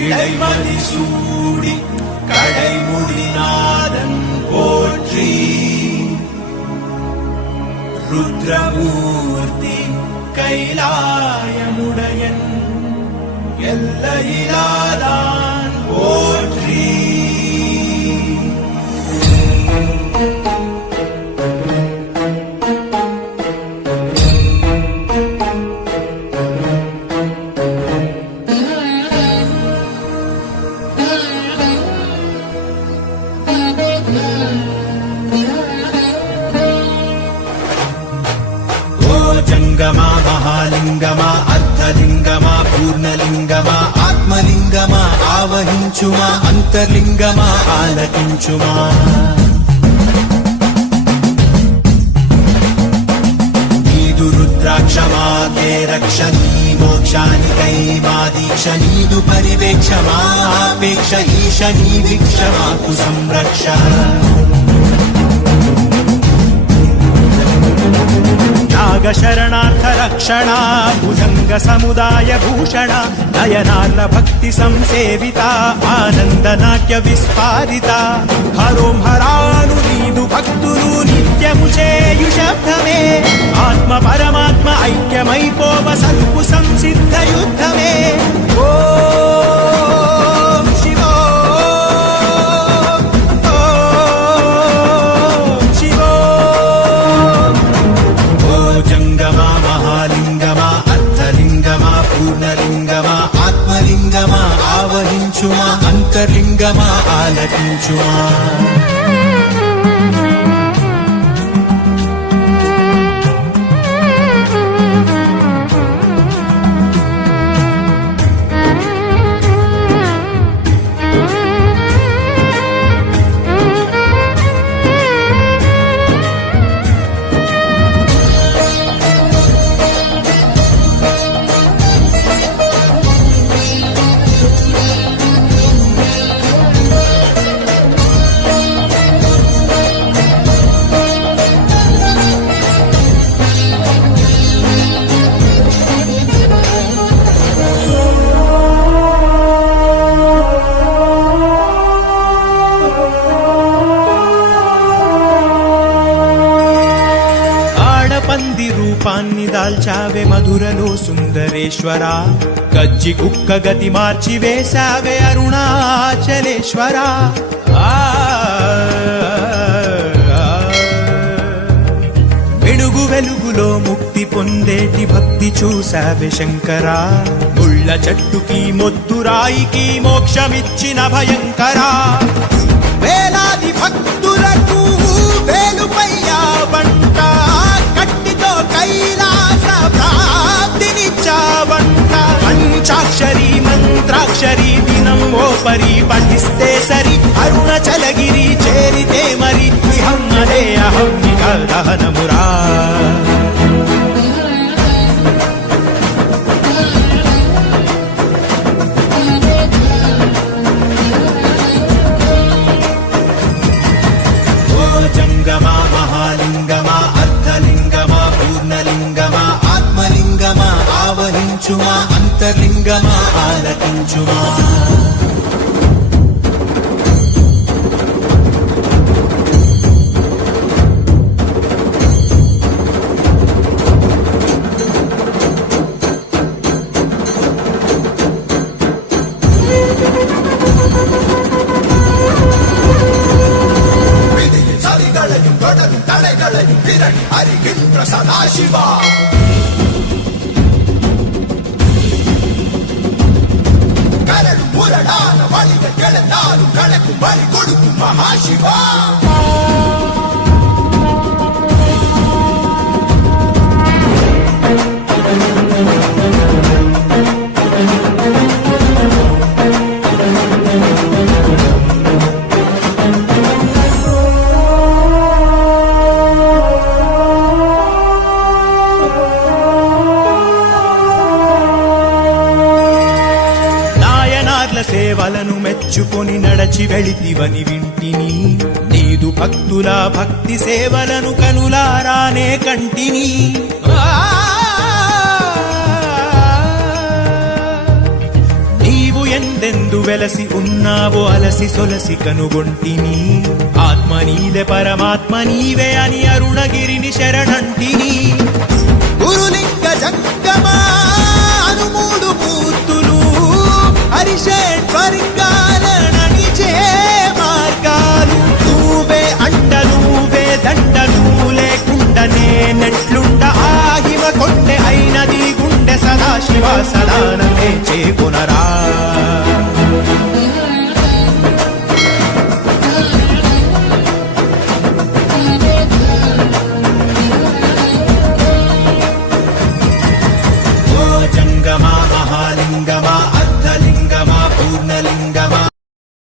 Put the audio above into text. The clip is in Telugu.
இடைமதி சூடி கடைமுடிநாதன் போற்றி ருத்ரமூர்த்தி கைலாயமுடையன் எல்லையிலாதான் போற்றி జంగమా మహాలింగమా అర్ధలింగమా పూర్ణలింగమా ఆత్మలింగమా ఆవహించుమా అంతర్లింగమా ఆలకించుమా నీదు రుద్రాక్షమా కే రక్ష నీ మోక్షానికై మా దీక్ష నీదు పరివేక్ష మా ఆపేక్ష ఈశ నీ వీక్ష మాకు సంరక్ష శరణార్థ రక్షణ భుజంగ సముదాయ భూషణ నయనార్ల భక్తి సంసేవిత ఆనంద నాట్య విస్ఫారిత హరోం హరాను నీదు భక్తులు నిత్యము చేయు శబ్దమే ఆత్మ పరమాత్మ ఐక్యమైపోవ సల్పు సంసిద్ధ యుద్ధమే పూర్ణలింగమా ఆత్మలింగమా ఆవహించుమా అంతర్లింగమా ఆలకించుమా పంది రూపాన్ని దాల్చావే మధురలో సుందరేశ్వరా గజ్జి కుక్క గతి మార్చి వేశావే అరుణాచలేశ్వరా వెలుగు వెలుగులో ముక్తి పొందేటి భక్తి చూశావే శంకరా ముళ్ళ చెట్టుకి మొద్దురాయికి మోక్షమిచ్చిన భయంకరా వేలాది భక్తులకు వేలుపయ్యా వంట కట్టితో కైలాస ప్రాప్తినిచ్చావంట పంచాక్షరి మంత్రాక్షరి దినం ఓ పరి పఠిస్తే సరి అరుణాచలగిరి చేరితే మరి ఇహం అదే అహం దహనమురా జంగమా మహాలింగమా అర్ధలింగమా పూర్ణలింగమా ఆత్మలింగమా ఆవహించుమా అంతర్లింగమా ఆలకించుమా அருகின்ற சதாசிவா கரடு முரடான வழிகள் கிடந்தாலும் கணக்கு வரி கொடுக்கும் மகாசிவா సేవలను మెచ్చుకొని నడచి వెళితివని వింటిని నీ నీదు భక్తుల భక్తి సేవలను కనులారానే కంటిని నీవు ఎందెందు వెలసి ఉన్నావో అలసి సొలసి కనుగొంటిని ఆత్మ నీదే పరమాత్మ నీవే అని అరుణగిరిని శరణంటిని గురులింగ జంగమా అను మూడు మూర్తులు హరిషేశ్వరింగాలననిచే మార్గాలు నువ్వే అండ నువ్వే దండ నువ్వు లేకుండా నేనెట్లుండ ఆహిమ కొండె అయినది గుండె సదాశివ సదానమే చేకొనరా